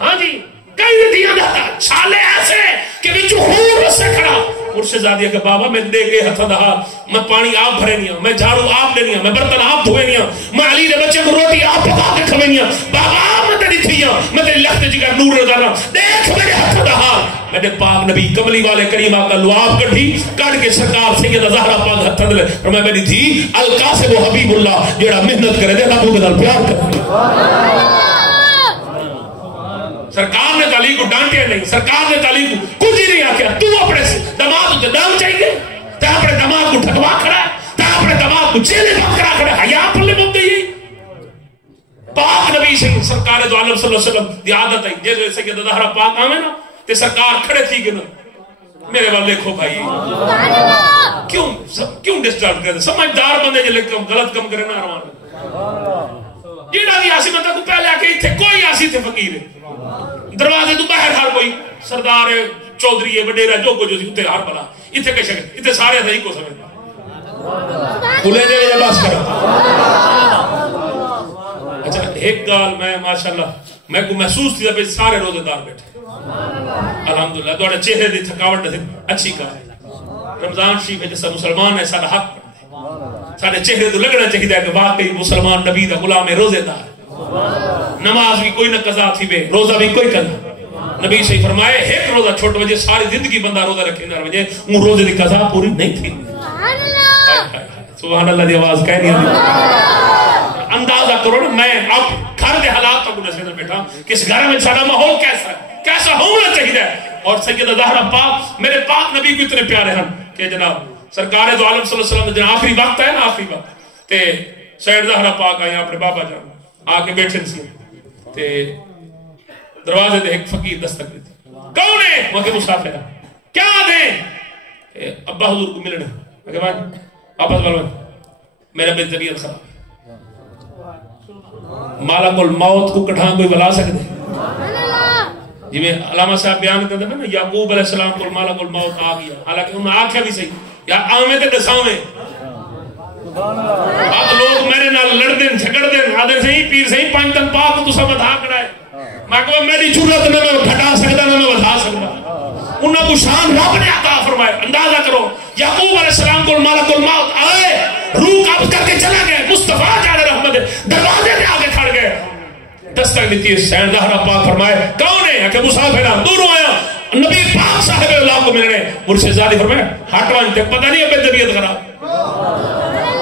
ہاں جی کئی دیا جاتا چھالے ایسے کہ بچو خون اس سے کھڑا مرشد زادی کہ بابا میں دے گئے ہتھا دہا میں پانی آپ بھرے نہیں ہوں میں جھاڑو آپ لے نہیں ہوں میں برتن آپ دھوئے نہیں ہوں میں علی دے بچے کو روٹی آپ پکا کے کھوے نہیں ہوں بابا میں تیری تھی ہوں میں تیری لخت جگر نور رضانا دیکھ میرے ہتھا دہا میں نے پاک نبی کملی والے کریم آقا لعاب کٹھی کٹ کے سرکار سید زہرا پاک ہتھا دلے اور میں میری تھی القاسم و حبیب اللہ جیڑا محنت کرے دے نبو کے دل پیار کرے سرکار نے تعلیم کو ڈانٹیا نہیں سرکار نے تعلیم کو کچھ ہی نہیں آکیا تو اپنے دماغ کو دام چاہیے تو اپنے دماغ کو ٹھکوا کھڑا تو اپنے دماغ کو چیلے بات کرا کھڑا حیاء پلے بہت گئی پاک نبی سے سرکار دو عالم صلی اللہ علیہ وسلم دی عادت ہے جیسے سید زہرا پاک آمیں نا تے سرکار کھڑے تھی کہ نا میرے والے دیکھو بھائی کیوں ڈسٹرب کرتے سمجھدار بندے جو لکھ غلط کم کرے نا روان جیڑا بھی آسی بندہ کو پہلے آکے تھے کوئی آسی تھے فقیر ہے دروازے تو باہر ہر کوئی سردار ہے چودھری ہے وڈیرا جو کچھ اتنے ہر بلا اتنے کیسے اتنے سارے تھے کو سمجھ بھولے دے یا بس کرا اچھا ایک گال میں ماشاءاللہ میں کو محسوس تھی جب سارے روزے دار بیٹھے الحمدللہ دوڑے چہرے دی تھکاوٹ اچھی کہا رمضان شریف ہے جیسا مسلمان ہے سارا حق سارے چہرے تو لگنا چاہیے کہ واقعی مسلمان نبی دا غلام روزے دار نماز بھی کوئی نہ قضا تھی بے روزہ بھی کوئی قضا نبی صحیح فرمائے ایک روزہ چھوٹ وجہ ساری زندگی بندہ روزہ رکھے نہ وجہ وہ روزے دی قضا پوری نہیں تھی سبحان اللہ دی آواز کہہ نہیں اندازہ کرو نا میں اب گھر دے حالات کا گناہ سے بیٹھا کس گھر میں سارا ماحول کیسا ہے کیسا ہونا چاہیے اور سید زہرا پاک میرے پاک نبی کو اتنے پیارے ہیں کہ جناب سرکار دو عالم صلی اللہ علیہ وسلم جناب آخری وقت ہے نا آخری وقت تے سید زہرا پاک آئے اپنے بابا جان آکے بیٹھے سی تے دروازے دے ایک فقیر دستک دیتی کون ہے وہ کہ مسافر ہے کیا دیں ابا حضور کو ملنا کہ بھائی آپس والوں میرا بے طبیعت خراب مالک الموت کو کٹھان کوئی بلا سکتے جی میں علامہ صاحب بیان کرتے ہیں نا یعقوب علیہ السلام کو مالک الموت آ گیا حالانکہ انہوں نے آنکھیں بھی صحیح یا آمیں تے دساویں اب لوگ میرے نال لڑ دیں جھگڑ دیں آدھے صحیح پیر صحیح 5 دن پاک تو سب ادھا کڑا ہے میں کہا میری ضرورت نہ میں گھٹا سکتا نہ میں بتا سکتا انہوں کو شان رب نے عطا فرمائے اندازہ کرو یعقوب علیہ السلام کو مالک الموت آئے روح قبض کر کے چلا گئے مصطفیٰ جان رحمت دروازے پہ آگے کھڑ گئے دستک دیتی ہے سید زہرا پاک فرمائے کون ہے کہ مسافر دوروں آیا نبی پاک صاحب اللہ کو ملنے مرشد زادی فرمایا ہٹوان تے پتہ نہیں ابے طبیعت خراب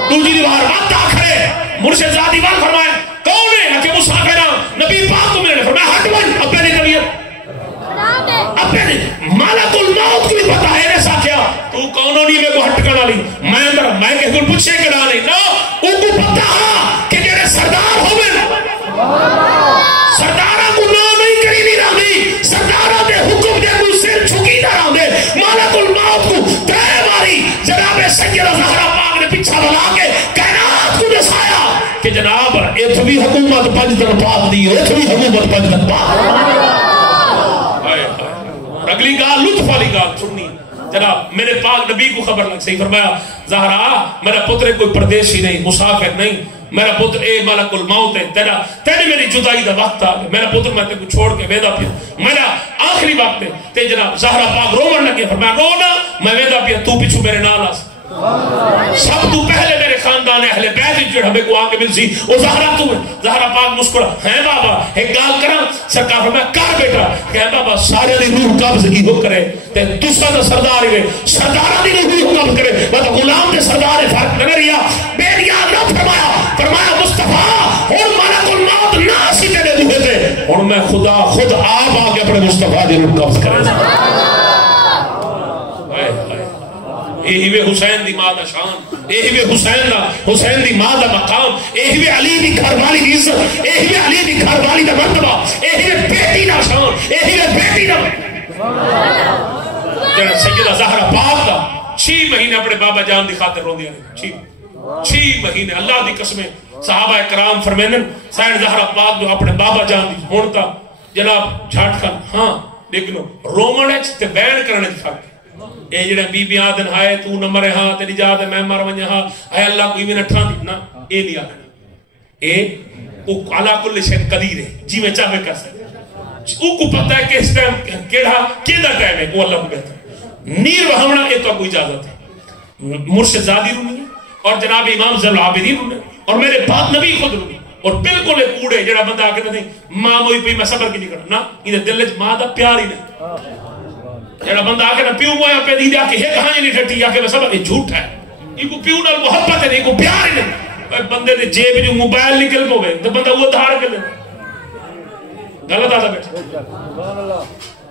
دوسری دیوار بات آخرے مرشد زادی وال فرمایا کون ہے کہ مسافرہ نبی پاک کو ملنے فرمایا ہٹوان ابے نہیں طبیعت ابے نہیں مالک الموت کو بھی پتا ہے ایسا کیا تو کونوں نہیں میں کو ہٹکن والی میں کہ کوئی پوچھے کہ نہیں نو ان کو پتا کہ جڑے سردار ہوئے سردارہ کو نو نہیں کری نہیں رہی سردارہ دے حکم دے کو سر چھکی نہ رہا دے مالک الموت کو ترے ماری جناب سیدہ زہرا پاک نے پیچھا بلا کے کائنات کو دسایا کہ جناب ایتھ بھی حکومت پنجتن پاک دی ایتھ بھی حکومت پنجتن پاک اگلی گال لطف والی گال سننی جناب میرے پاک نبی کو خبر لگ صحیح فرمایا زہرا میرا پتر کوئی پردیسی نہیں مسافر نہیں میرا پتر اے ملک الموت ہے تیرے میری جدائی دا وقت آ گیا میرا پتر میں تے کو چھوڑ کے ویدا پیا میرا آخری وقت ہے تے جناب زہرا پاک رومن لگے فرمایا رونا میں ویدا پیا تو پیچھو میرے نال آس سب تو پہلے میرے خاندان اہل بیت جڑ ہمیں کو آگے مل سی وہ زہرا تو ہے زہرا پاک مسکرا ہے بابا ایک گال کرا سرکار فرمایا کر بیٹا کہ بابا سارے دی روح قبض کی ہو کرے تے دوسرا دا سردار ہوئے سردار دی روح قبض کرے بابا غلام دے سردار فرق نہ رہیا بے یاد نہ فرمایا مصطفیٰ اور ملک الموت نہ سی تیرے دوہے تھے اور میں خدا خود آپ آگے اپنے مصطفیٰ دی روح قبض کرے یہی وے حسین دی ماں دا شان یہی وے حسین دی ماں دا مقام یہی وے علی دی گھر والی دی عزت یہی وے علی دی گھر والی دا مرتبہ یہی وے بیٹی دا شان یہی وے بیٹی دا جنہاں سیدہ زہرا پاک دا 6 مہینے اپنے بابا جان دی خاطر رون دیا نے 6 مہینے اللہ دی قسمیں صحابہ اکرام فرمینن سید زہرا پاک جو اپنے بابا جان دی ہونتا جناب جھاٹ کھن ہاں لیکن رومن تے بیان کرنے دی فرق اے جڑے بی بی آدن ہائے تو نمبر ہے ہاں تیری جاد ہے میں مر ونجا ہاں اے اللہ کوئی بھی نٹھان دی نا اے نہیں آکھنا اے او علا کل شین قدیر ہے جی میں چاہے کر سکتے او کو پتہ ہے کہ اس ٹائم کیڑا کیڑا ٹائم ہے وہ اللہ کو بہتر نیر وہمنا اے تو کوئی اجازت ہے مرشد زادی رونی اور جناب امام زل العابدین رونی اور میرے پاک نبی خود رونی اور بالکل ایک کوڑے جڑا بندہ آکے نہیں ماں موئی پہ میں صبر کی نہیں کرنا نا انہیں دل ماں دا پیار ہی نہیں جڑا بندہ آکے نا پیو مویا پہ دی دیا کہ یہ کہاں نہیں ٹھٹی آکے میں صبر یہ جھوٹ ہے یہ کو پیو نال محبت ہے نہیں کو پیار ہی نہیں بندے دے جیب جو موبائل نکل پوے تو بندہ وہ دھاڑ کے لے غلط آتا بیٹھا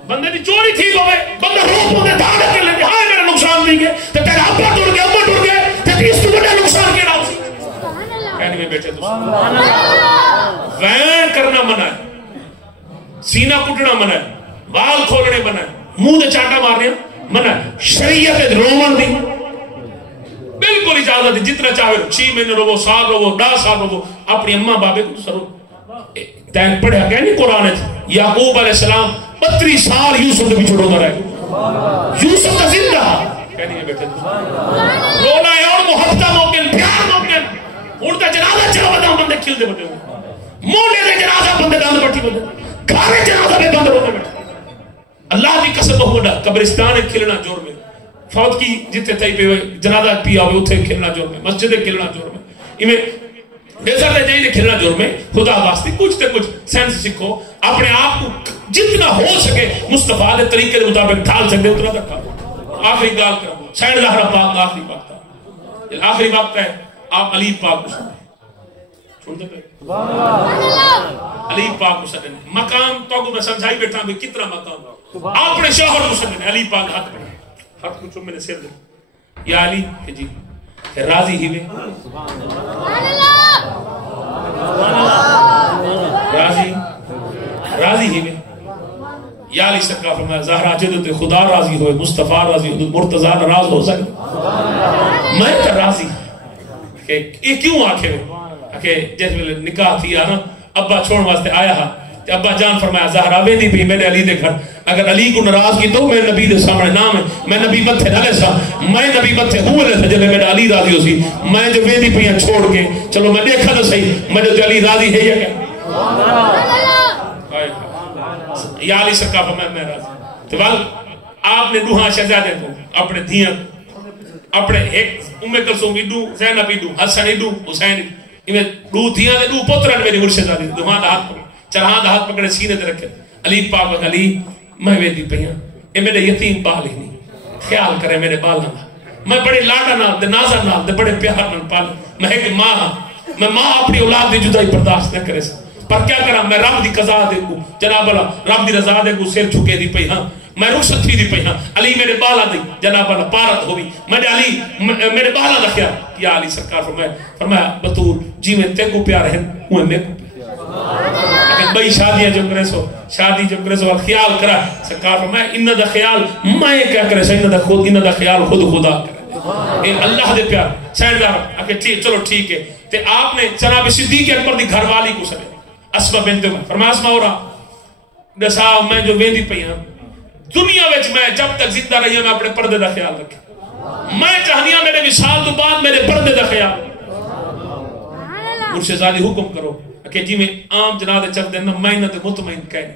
بندے دی چوری ٹھیک ہوئے بندہ روپ ہوتے دھاڑ کے لے ہاں میرا نقصان نہیں گئے تو تیرا ابا ٹوڑ گئے امہ ٹوڑ گئے تو اس تو بڑا نقصان کے رہا اسی کہنے میں بیٹھے دوسرے وین کرنا منع ہے سینہ کٹنا منع ہے بال کھولنے منع ہے منہ دے چاٹا مارنے منع شریعت رومن دی بالکل اجازت ہے جتنا چاہے 6 مہینے رو سال رو 10 سال رو اپنی اماں بابے کو سرو تین پڑھا کہ نہیں قرآن ہے یعقوب علیہ السلام 32 سال یوسف دے بھی روتا رہے یوسف کا زندہ کہنی ہے بیٹھے رونا ہے اور محبتہ موقن پیار موقن اڑتا جنازہ چلا بدا بندے کھل دے بندے موڑے دے جنازہ بندے داند پٹی بندے گھارے جنازہ بے بندے روتے بیٹھے اللہ کی قسم ہونا قبرستان کھلنا جور میں فوت کی جتے تھے پہ جنازہ پیا ہوئے اتھے کھلنا جور میں مسجد کھلنا جور میں انہیں نیزر لے جائیں کھلنا جور میں خدا واسطے کچھ تے کچھ سینس سکھو اپنے آپ کو جتنا ہو سکے مصطفیٰ دے طریقے دے مطابق ڈھال سکتے اتنا تک کھا آخری گال کرو سید زہرا پاک آخری وقت ہے آخری وقت ہے آپ علی پاک کو سنیں چھوڑ دے پہ علی پاک کو سنیں مقام تو کو میں سمجھائی بیٹھا ہوں کتنا مقام اپنے شوہر کو سنیں علی پاک ہاتھ پڑھیں ہاتھ کو چوم میں نے سیر دے یا علی کہ جی راضی ہی میں راضی ہی میں یا علی سرکار فرمایا زہرا جدو تے خدا راضی ہوئے مصطفیٰ راضی ہوئے مرتضیٰ ناراض ہو سکے میں تو راضی کہ یہ کیوں آکھے ہوئے کہ جس میں نکاح تھی آنا ابا چھوڑ واسطے آیا ہاں ابا جان فرمایا زہرا بے نہیں بھی میرے علی دے گھر اگر علی کو ناراض کی تو میں نبی دے سامنے نام ہے میں نبی متھے نہ لے سا میں نبی متھے ہوئے لے سا جلے میرا علی راضی ہو سی میں جو بیدی پہیاں چھوڑ کے چلو میں دیکھا تو صحیح میں جو علی راضی ہے یا کیا یا علی سرکار فرمایا میں راضی تو آپ نے دوہاں شہزادے کو اپنے دھیاں اپنے ایک کلثوم ایڈو زینب ایڈو حسن ایڈو حسین ایڈو دو دھیاں دے دو پترن میری مرشد آدھی دوہاں دا ہاتھ پکڑے چرہاں دا ہاتھ پکڑے سینے دے رکھے علی پاک علی میں ویدی پہیاں یہ میرے یتیم بال ہی نہیں، خیال کرے میرے بالاں دا، میں بڑے لاڈا نال تے نازا نال تے بڑے پیار نال پال، میں ایک ماں ہاں، میں ماں اپنی اولاد دی جدائی برداشت نہ کرے سا، پر کیا کرا میں رب دی قضا دے کو جناب اللہ رب دی رضا دے کو سر جھکے دی پئی ہاں، میں رخصت تھی دی پئی ہاں، علی میرے بالا دی جناب اللہ پارت ہوئی، میں علی میرے بالا دا خیال یا علی سرکار فرمایا بطول جی میں تے کو پیار ہے وہ میں کو بھائی شادیاں جو کرے سو شادی جو کرے سو خیال کرا سرکار فرمایا انہاں دا خیال میں کیا کرے سو انہاں دا خیال خود خدا کرے، اے اللہ دے پیار سیڈ دا کہ چلو ٹھیک ہے۔ تے آپ نے جناب صدیق اکبر دی گھر والی کو سنے اسما بنت عمر فرمایا اسما ہو رہا دسا میں جو ویندی پئی ہاں دنیا وچ میں جب تک زندہ رہی ہوں میں اپنے پردے دا خیال رکھے، میں چاہنی ہوں میرے وصال تو بعد میرے پردے دا خیال، مرشد زادی حکم کرو کہ جی میں عام جنازے چل دے نا میں نہ تے مطمئن کہنے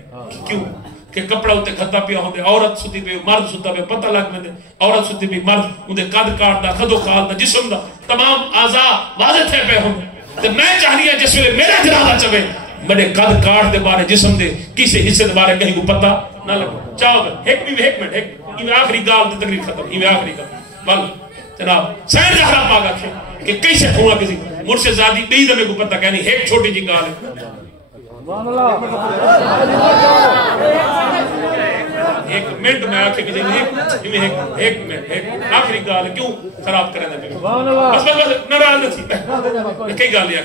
کیوں کہ کپڑا ہوتے کھتا پیا ہوندے عورت ستی پی مرد ستا پیا پتہ لگ میں دے عورت ستی پی مرد ہوندے قد کاٹ دا خدو خال دا جسم دا تمام اعضاء واضح تھے پہ ہوندے تے میں چاہنی ہے جس ویلے میرا جنازہ چوے میرے قد کاٹ دے بارے جسم دے کسی حصے دے بارے کہیں کو پتہ نہ لگے چاہو ایک منٹ ایک آخری گال تے تقریر ختم یہ آخری گال بل جناب سید زہرا پاک آکھے کہ کیسے ہوا کسی مرشد زادی بھی دمے کو پتہ کہنی ایک چھوٹی جی گال ہے ایک منٹ میں آکھے کہ ایک منٹ آخری گال ہے کیوں خراب کرنے دے بس ناراض نہ تھی کئی گال ہے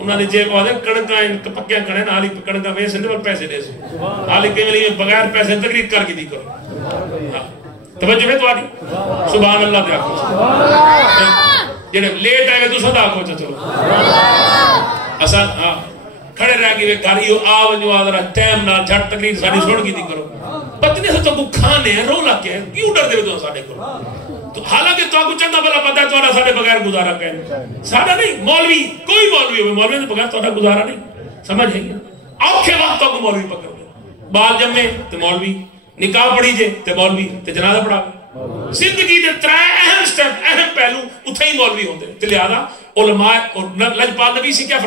انہوں نے جے بہت ہے کڑکاں پکیاں کھڑے نا آلی کڑکاں میں سندھ پر پیسے دے سو آلی کئی ملی بغیر پیسے تقریر کر کی دی کرو توجہ ہے تو آلی سبحان اللہ دے آکھو جنہیں لیٹ آئے تو صدا آکھو چلو اصلا کھڑے رہ گئے گھاری آو جو آدھرا ٹائم نہ جھٹ تقریر ساڑی سوڑ کی دی کرو پتنے سے تو کو کھانے ہیں رولا کیا ہے کیوں ڈر دے تو ساڑے کرو تو حالانکہ تو آپ کو چندہ بلا پتہ ہے تو آنا ساڑے بغیر گزارا کہنے ساڑا نہیں مولوی کوئی مولوی ہوئے مولوی سے بغیر تو آنا گزارا نہیں سمجھ ہے آنکھیں وقت تو کو مولوی پکڑ دے بال جمعے تو مولوی نکاح پڑھی جے تے مولوی تے جنازہ پڑھا زندگی دے ترائے اہم سٹیپ اہم پہلو اتھے ہی مولوی ہوندے تے لہذا علماء اور لجپال نبی سے کیا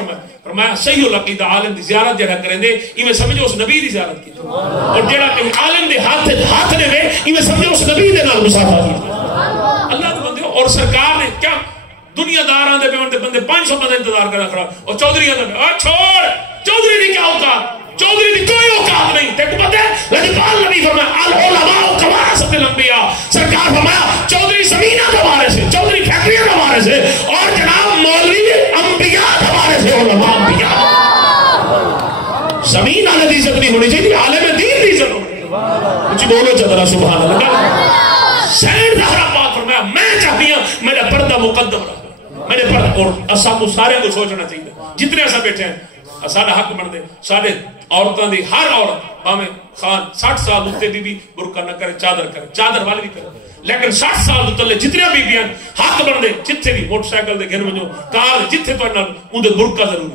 فرمایا صحیح العقیدہ عالم دی زیارت جڑا کریں دے ایویں سمجھو اس نبی دی زیارت کی اور جڑا کہ عالم دے ہاتھ دے وے ایویں سمجھو اس نبی دے نال مصافحہ کی اللہ دے بندے اور سرکار نے کیا دنیا داراں دے بندے 500 بندے انتظار کر کھڑا اور چودھریاں دے چھوڑ چودھری دی کیا اوقات چودھری دی کوئی اوقات نہیں تے کو پتہ ہے لجپال نبی فرمایا العلماء کورثۃ الانبیاء سرکار فرمایا چودھری زمیناں دے وارث ہے چودھری فیکٹریاں دے وارث ہے اور جناب مولوی انبیاء دے وارث ہے علماء انبیاء زمین والے دی عزت نہیں ہونی چاہیے عالم دین دی عزت ہونی کچھ بولو چدرا سبحان اللہ سید زہرا پاک فرمایا میں چاہتی ہوں میرا پردہ مقدم رہا میرے پردہ اور اساں کو سارے کو سوچنا چاہیے جتنے ایسا بیٹھے ہیں سارا حق بن دے سارے عورتوں دی ہر عورت ہمیں خان 60 سال اتے بھی برقع نہ کرے چادر والی بھی کرے لیکن 60 سال اتلے جتنے بھی بیان حق بن دے جتنے بھی موٹر سائیکل دے گھر میں کار جتنے تو ان دے برقع ضرور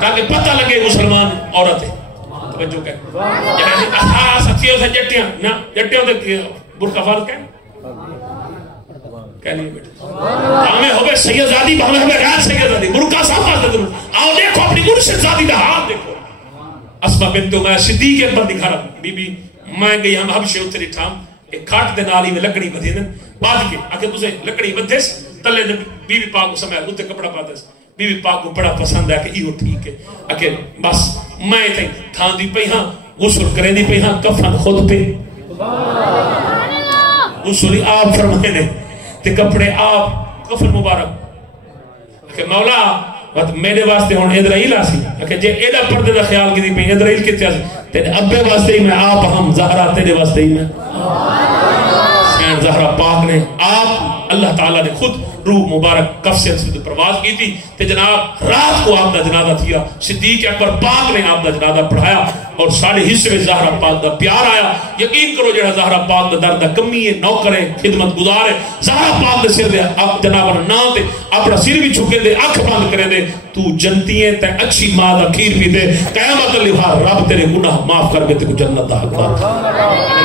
تاکہ پتہ لگے مسلمان عورت ہے توجہ کہ یعنی احساس اتھیوں سے جٹیاں دے برقع فرض کہنے بیٹھے ہمیں ہوئے سید زادی ہمیں ہوئے غیر سید زادی برقع صاحب پاس ضرور آؤ دیکھو اپنی مرشد زادی دا حال دیکھو اسما بنت عمر صدیق اکبر دی گھر بی بی میں گئی ہم حبشے اتری ٹھام ایک کھاٹ دے نالی میں لکڑی بدھی دن بعد کے آکے تجھے لکڑی بدھے تلے بی بی پاک کو سمجھا اتنے کپڑا پاتے بی بی پاک کو بڑا پسند ہے کہ ایہو ٹھیک ہے آکے بس میں تھی تھان دی پئی ہاں غسل کریں دی پئی ہاں کفن خود پہ غسل آپ فرمائے نے تے کپڑے آپ کفن مبارک کہ مولا میرے واسطے ہوں ادرائیل آسی کہ جے ایڈا پردے دا خیال کی دی پہ ادرائیل کتے آسی تیرے ابے واسطے ہی میں آپ ہم زہرا تیرے واسطے ہی میں سین زہرا پاک نے آپ اللہ تعالیٰ نے خود روح مبارک کف سے پرواز کی تھی تے جناب رات کو آپ دا جنازہ تھیا صدیق اکبر پاک نے آپ دا جنازہ پڑھایا اور سارے حصے میں زہرا پاک دا پیار آیا یقین کرو جڑا زہرا پاک دا درد کمی ہے نوکر ہے خدمت گزار ہے زہرا پاک دے سر دے آپ جناب نا تے اپنا سر بھی چھکے دے اکھ بند کرے دے تو جنتی ہے تے اچھی ماں دا کھیر بھی دے قیامت لبھا رب تیرے گناہ معاف کر کے تے کو جنت دا حق